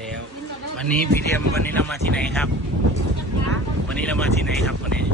แล้ว วันนี้พี่เทียมวันนี้เรามาที่ไหนครับ วันนี้เรามาที่ไหนครับวันนี้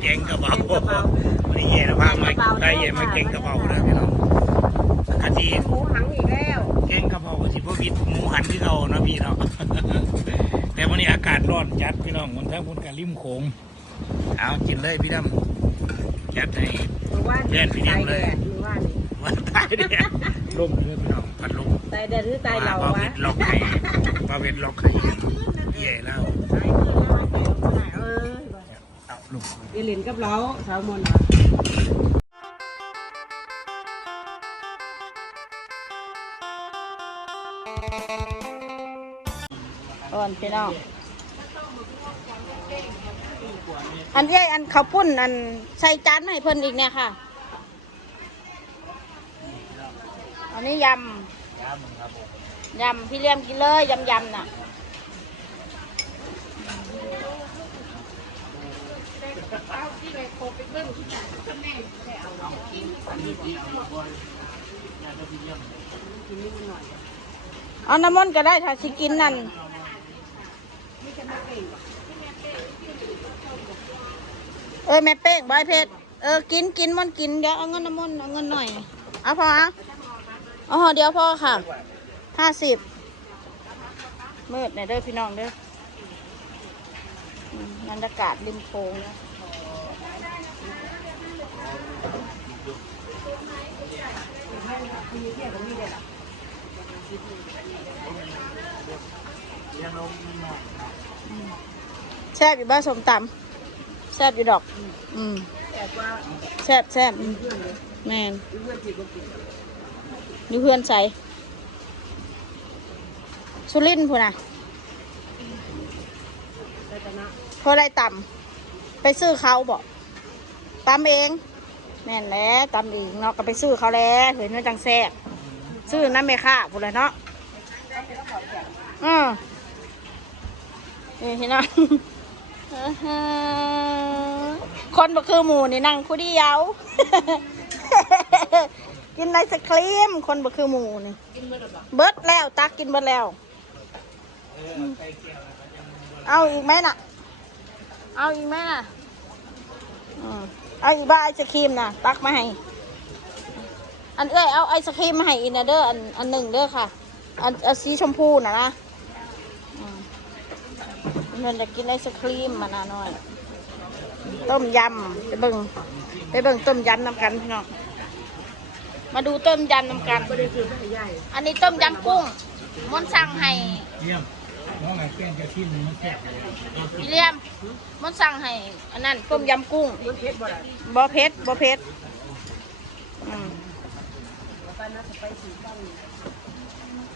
แกงกระเป๋าวันนี้เย่ละพามาได้เย่มาแกงกระเป๋าแล้วพี่น้องกะทิหมูหังอีกแล้วแกงกระเป๋ากับสิบวิตหมูหันที่เขาเนาะพี่เนาะแต่วันนี้อากาศร้อนจัดพี่น้องมันทั้งบนกับริมโขงเอากินเลยพี่ดำจัดให้หรือว่าแย่นพี่เลี้ยงเลยหรือว่านี่วันตายเนี่ยล่มเลยพี่น้องพัดลม ตายเดือดหรือตายเราปลาวะเวทล็อกไข่ปลาเวทล็อกไข่เย่แล้วเออเอาลูกเอลินกับเราสาวมนต์ก่อนพี่น้องอันเอ้ยอันข้าวปุ้นอันใส่จานมาให้เพิ่นอีกเนี่ยค่ะ อันนี้ยำ ยำพี่เลี้ยมกินเลยยำยำน่ะเอาน้ำมันก็ได้ถ้าสิกินนั่นเออแม่เป้งใบเพชรเออกินกินมันกินเดี๋ยวเอาเงินน้ำมันเอาเงินหน่อยเอาพอ อาเอาห่อเดียวพอค่ะห้าสิบมืดเนี่ยเด้อพี่น้องเด้ออืมบรรยากาศริมโขงนะแซ่บอยู่บ้านสมตำแซ่บอยู่ดอก อืมแต่ว่าแซ่บแซ่บอืมเพื่อนเลยแม่นเพื่ อยู่เพื่อนใส่สุรินทร์พูน่ะเพราะได้ต่ำไปซื้อเขาบอกตำเองแม่นแล้วตำเองเนาะก็ไปซื้อเขาแล้วเห็นว่าจังแซ่บซื้อน้ำเมค่าพูดเลยเนาะอืมเห็นเนาะอื้อหือคนบ่คือหมูนี่นั่งคู่เดียว กินไอศครีมคนบ่คือหมูนี่กินเมื่อไหร่เบิดแล้วตักกินเบิดแล้ว เอาอีกไหมน่ะ เอาอีกไหมน่ะอืมเอาอีกบ้าไอศครีมน่ะ ตักมาให้ อันเอ้ยเอาไอศครีมมาให้อีกนะเด้ออันอันหนึ่งเด้อค่ะ อันอันสีชมพูน่ะนะอืมมันจะกินไอศครีมมานะหน่อย ต้มยำไปเบิ่งไปเบิ่งต้มยำนำกันพี่น้อง มาดูต้มยำน้ำกัน อันนี้ต้มยำกุ้งมนสั่งให้เยี่ยมน้องไหนแกงจะชิมมันแซ่บเลยพี่เลี้ยมมนสั่งให้อันนั้นต้มยำกุ้งบ่เผ็ดบ่เผ็ด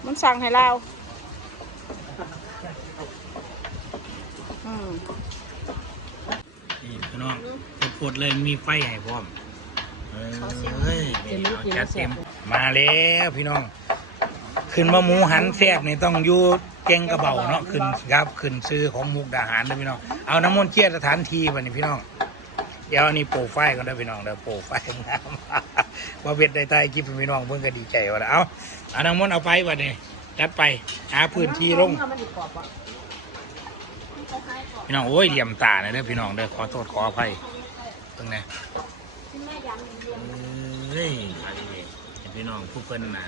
มันสั่งให้เราอืมนี่พี่น้องปดเลยมีไฟให้พร้อม เอ้ยจัดเต็มมาแล้วพี่น้อง ขึ้นมาหมูหันแซ่บนี่ต้องอยู่แกงกระเบาเนาะขึ้นครับขึ้นซื้อของมุกดาหารนะพี่น้องเอาน้ำมนต์เชี่ยสถานที่วันนี้พี่น้องเดี๋ยวอันนี้โปรไฟล์ก็ได้พี่น้องเดี๋ยวโปรไฟล์งามว่าเบ็ดได้ใต้คลิปพี่น้องเพิ่งก็ดีใจว่าแล้วเอาเอาน้ำมนต์เอาไปวันนี้จัดไปหาพื้นที่ลงพี่น้องโอ้ยเหลี่ยมตาเลยเด้อพี่น้องเด้อขอโทษขออภัยเพิ่งนะ เอ้ยอันนี้พี่น้องผู้เพิ่นนะ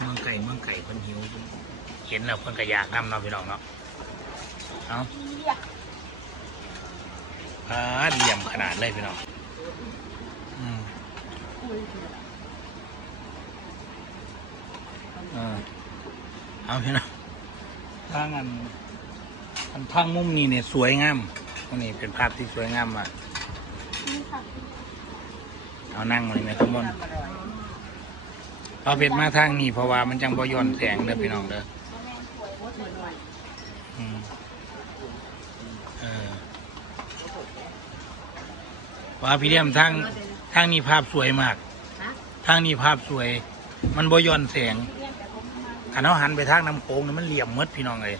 เมืองไก่เมืองไก่เพิ่นหิวเพิ่นเห็นแล้วเพิ่นก็อยากนำเนาะพี่น้องเนาะเอาอ่าเหลี่ยมขนาดเลยพี่น้องอืมเออเอาพี่น้องทางอันอันทางมุมนี้เนี่ยสวยงามอันนี้เป็นภาพที่สวยงามมาก เอานั่งเลยไหมทุกคนเอาเป็ดมาทางนี้เพราะว่ามันจังบย้อนแสงเด้อพี่น้องเด้ออืมเออว่าพี่เลี้ยมทางทางนี้ภาพสวยมากฮะทางนี้ภาพสวย มันบย้อนแสงขันเอาหันไปทางน้ำโขงเนี่ยมันเหลี่ยมหมดพี่น้องเลย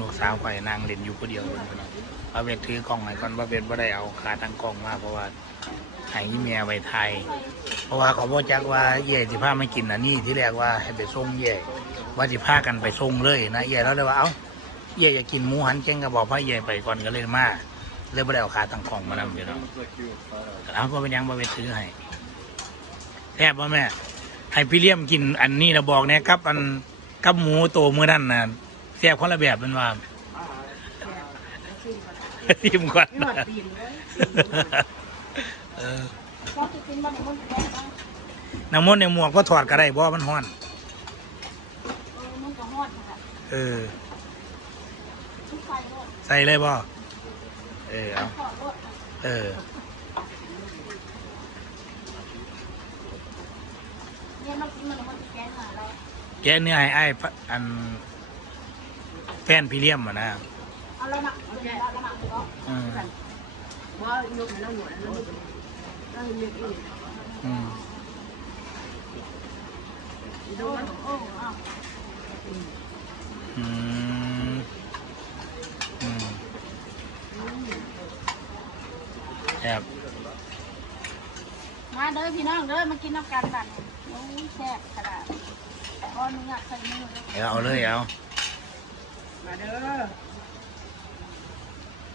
ลูกสาวข่อยนางเล่นอยู่คนเดียวเพิ่นน้องเอาเวทถือกล้องให้ก่อนว่าเวทบ่ได้เอาขาตั้งกล้องมาเพราะว่าให้อีเมียไว้ไทย เพราะว่าเขาบอกจักว่าเย่สิพาไม่กินอันนี้ที่แรกว่าให้ไปส่งเย่ว่าสิพากันไปส่งเลยนะเย่แล้วเลยว่าเอ้าเย่อยากกินหมูหันแกงก็บอกพาเย่ไปก่อนก็เลยมาเลยบ่ได้เอาขาตั้งกล้องมานำพี่น้องเอาก็เป็นยังบ่ไปซื้อให้แทบว่าแม่ให้พี่เลี้ยมกินอันนี้นะบอกเนี่ยกับอันกับหมูโตมือนั่นน่ะ แซ่บคนละแบบเป็นว่าทิมก่อนไม่หมดตีนเลยเออชอบกินบ้านมันแก่บ้างน้ำมนต์ในหมวกก็ถอดก็ได้บ่มันฮ้อนเออมันก็ฮอดค่ะเออทุกไฟรถใส่เลยบ่เออเอาขอรถเออเนี่ยมันกินมันมันแก่หาเราแกะเนื้อให้ไอ้ายพะอัน แฟนพี่เลี้ยมอะนะเอาเราหนักเอาเราหนักก็อืมว่ายกให้เราหนวดแล้วเราเลือกอีกอืมดูมันโอ้อ้าวอืมอืมแอบมาเด้อพี่น้องเด้อมากินน้ำกันบัดโอ้ยแซ่บขนาดก้อนนึงอะใส่มือเลยเดี๋ยวเอาเลยเอา มาเด้อ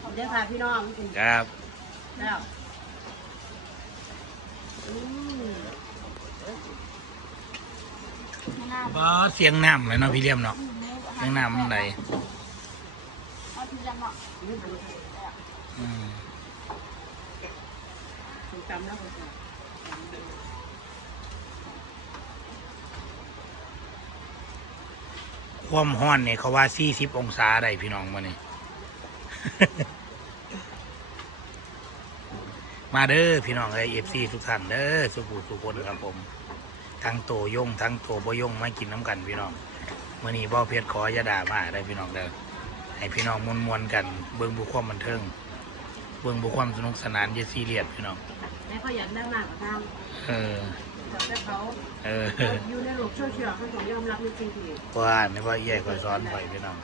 ขอบคุณค่ะพี่น้องกินครับแล้วอืมไม่น่าบ่เสียงน้ำเลยเนาะพี่เลี้ยมเนาะเสียงน้ำมันไหลเอาที่จะเนาะอืม จำแล้ว ความห้อนเนี่ยเขาว่า40องศาได้พี่น้องมื้อนี้มาเด้อพี่น้องเอ้ย FC ทุกท่านเด้อสุขุสุคนครับผม ทั้งโตยงทั้งโตบ่ยงมากินน้ำกันพี่น้องมื้อนี้บ่เพชรขออย่าด่ามาได้อพี่น้องเด้อให้พี่น้องมวนๆกัน เบิ่งบุความบันเทิงเบิ่งบุความสนุกสนานอย่าซีเรียสพี่น้องแม่เขาอยากได้มากกว่าทางเออ แต่เขาเอออยู่ในโลกโซเชียลเขาต้องยอมรับในสิ่งที่ว่าไม่ว่าแย่ก็สอนไปพี่น้อง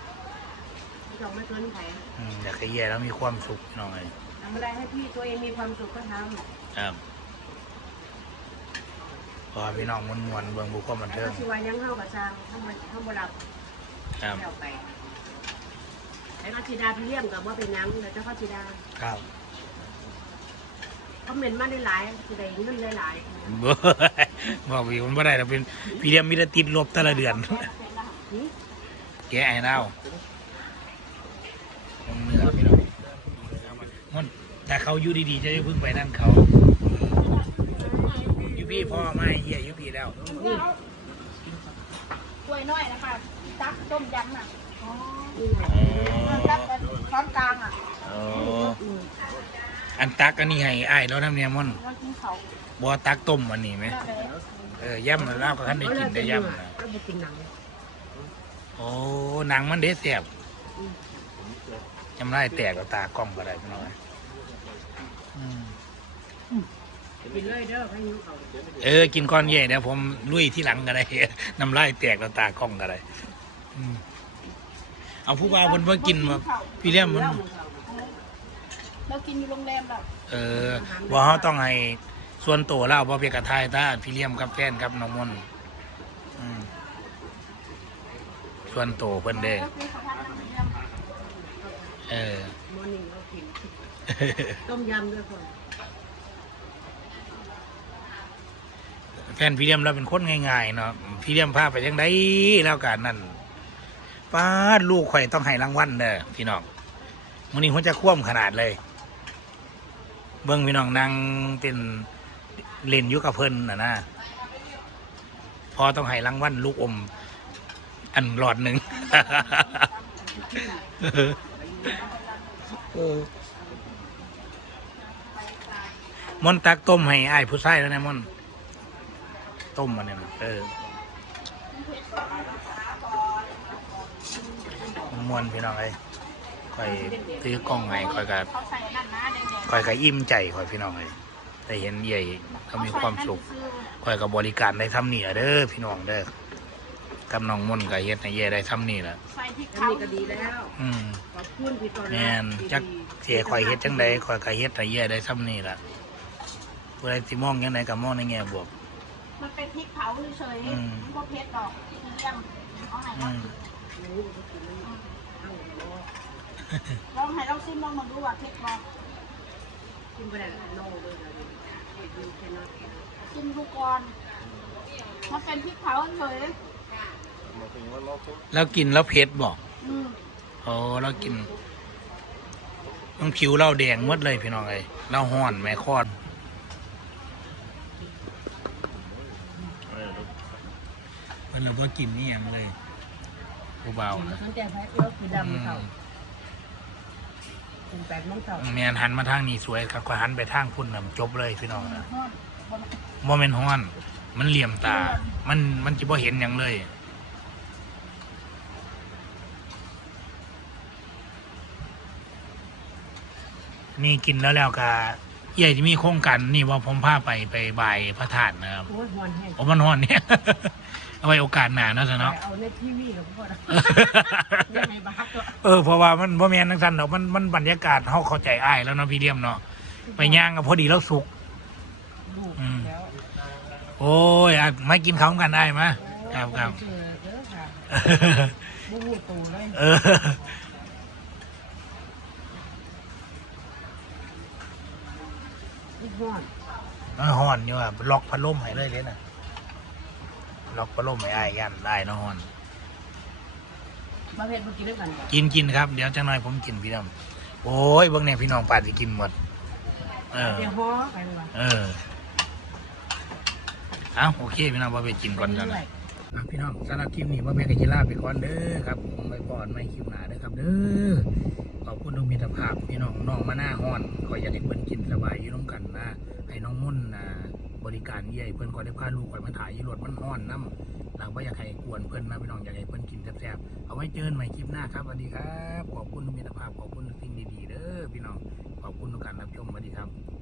ต้องไม่ทนแผลอืมอยากให้แย่แล้วมีความสุขพี่น้องเลยทำอะไรให้พี่ตัวเองมีความสุขก็ทครับพอพี่น้องมวนๆเบิ่งบุความบันำเทิแล้งวสิว่ายังเข้ากับจางทำไมทำบรับครับแล้วไปแล้วก็ชีดาพี่เลี้ยงกับว่าเป็นยังแล้วเจ้าก็ชีดาครับ เขาเหม็นมาได้หลายสิได้เงินได้หลายบ่บอกพี่มันบ่ได้เราเป็นพี่เลี้ยงมีแต่ติดลบแต่ละเดือนแกะให้เราลงเนื้อพี่น้องมันแต่เขาอยู่ดีๆจะได้พึ่งไปนั่นเขาอยู่พี่พ่อไม่เหี้ยอยู่พี่แล้วกล้วยน้อยนะคะตักต้มยำน่ะนี่ไงตักช้อนกลางอะ อ๋ออันตักอันนี้ให้อ้ายแล้วน้ำเนี่ยมันเรากินเขาบ่ตักต้มอันนี้ไหมได้เลยเออย่ำแล้วก็ท่านได้กินได้ย่ำนะแล้วไปกินหนังโอ้หนังมันเด็ดแซ่บจำไรแตกกับตากล้องก็ได้พี่น้อยอืมกินเลยเด้อให้ยิ้วเขาเออ กินก้อนใหญ่เดี๋ยวผมลุยที่หลังก็ได้น้ำลายแตกกับตากล้องก็ได้อืมเอาผู้ว่าเพิ่นเพิ่งกินมาพี่เลี้ยมมัน เรากินอยู่โรงแรมแบบเออว่าเขาต้องให้ส่วนตัวเล่าเพราะเพียกระทายตาพี่เลี้ยมกับแฟนกับน้องมนต์อืมส่วนตัวเพิ่นเด้ก็คือเขาทำเหมือนเดิมเออ มอร์นิ่งเรากินต้มยำด้วยคนแฟนพี่เลี้ยมเราเป็นคนง่ายๆเนาะพี่เลี้ยมพาไปยังไดแล้วกันนั่นป้าดลูกข่อยต้องให้รางวัลเด้อพี่น้องมื้อนี้หัวจะคว่ำขนาดเลย เบิ่งพี่น้องนั่งเป็นเล่นยู่กับเพิ่นนะนะพอต้องให้รางวัลลูกอม อันหลอดหนึ่งเออมอนตักต้มให้อ้ายผู้ชายแล้วนะมอนต้มมาเนี่ยนะเออมวนพี่น้องไอ้ย คอยซื้อกล้องไงคอยกับเขาใส่นั่นนะแดงคอยกับอิ่มใจคอยพี่น้องไอ้ยแต่เห็นใหญ่ๆเขามีความสุขคอยกับบริการได้ทำเหนียเด้อพี่น้องเด้อกับน้องมนต์ก็เฮ็ดให้แย่ได้ซ้ำนี่แหละใส่พริกอันเผานี้ก็ดีแล้วอืมขอบคุณที่ตอนแม่นจักเสียข่อยเฮ็ดจังใดข่อยก็เฮ็ดให้แย่ได้ซ้ำนี่ล่ะผู้ใดสิมองจังไดก็มองในแง่บวกมันเป็นพริกเผาเฉยอืมๆมันก็เผ็ดดอกเยี่ยมเอาไหนอืก่อนม ลองให้ลองซิมลองมาดูว่าเผ็ดบ่กินไปได้โน่เลยเลยกินแค่นั้นซิมดูก่อนมันเป็นพริกเผาเฉยแล้วกินแล้วเผ็ดบ่อืมโอ้แล้วกินมันผิวเราแดงหมดเลยพี่น้องเอ้ยเราห้อนแม่คอนเพิ่นเราบ่กินนี่หยังเลยผู้เบากินนะสนใจแพ้เยอะคือดำเขา คุณแปดน้องเขาแมนหันมาทางนี้สวยครับก็หันไปทางพุ่นน่ะจบเลยพี่น้องนะทอดบ่โมเมนฮ้อน มันเหลี่ยมตา มันมันจะบ่เห็นหยังเลยนี่กินแล้วแล้วก็ใหญ่ที่มีโครงการนี่ว่าผมพาไปไปบายพระธาตุนะครับโอ้ยหอนแห้งผมมันฮ้อนเนี่ย เอาไว้โอกาสหน้าเนาะสิเนาะ เอาในทีวีกับพ่อนะยังไงบ้างตัวเออเพราะว่ามันบ่แม่นทั้งสั้นดอกมันมันบรรยากาศเฮาเข้าใจอ้ายแล้วเนาะพี่เลี้ยมเนาะไปย่างก็พอดีแล้วสุก ลูกแล้วโอ้ยอะมากินข้าวกันได้มาครับครับเจอเด้อค่ะบูบูตูเลยเอออีกหอนมันฮ้อนอยู่อะล็อกพัดลมให้เลยเลยน่ะ ล็อกพัดลมให้อ้ายยันได้เนาะฮ้อนมาเพชรมากินด้วยกันกินกินครับเดี๋ยวจังหน่อยผมกินพี่น้องโอ้ยเบิ่งเนี่ยพี่น้องป่านสิกินหมด เออ เดี๋ยวห่อไปเลยว่ะเออเอาโอเคพี่น้องบ่ไปกินก่อนกันนะอะพี่น้องสำหรับคลิปนี้ว่าแม่กับจิลาไปก่อนเด้อครับผมไปก่อนไม่คลิปหน้าเด้อครับเด้อขอบคุณทุกมิตรภาพพี่น้องน้องมาหน้าห้อนขออยากให้เพิ่นกินสบายอยู่ร่วมกันนะให้น้องมุ่นนะ บริการเยี่เพื่อนคอยได้พาลูกคอยมาถ่ายยีรถมันอ่อนน้ำหลังว่าอยากให้กวนเพื่อนนะพี่น้องอยากให้เพื่อนกินแซ่บๆเอาไว้เจอกันใหม่คลิปหน้าครับสวัสดีครับขอบคุณทุกมิตรภาพขอบคุณทุกสิ่งดีๆเด้อพี่น้องขอบคุณทุกการรับชมสวัสดีครับ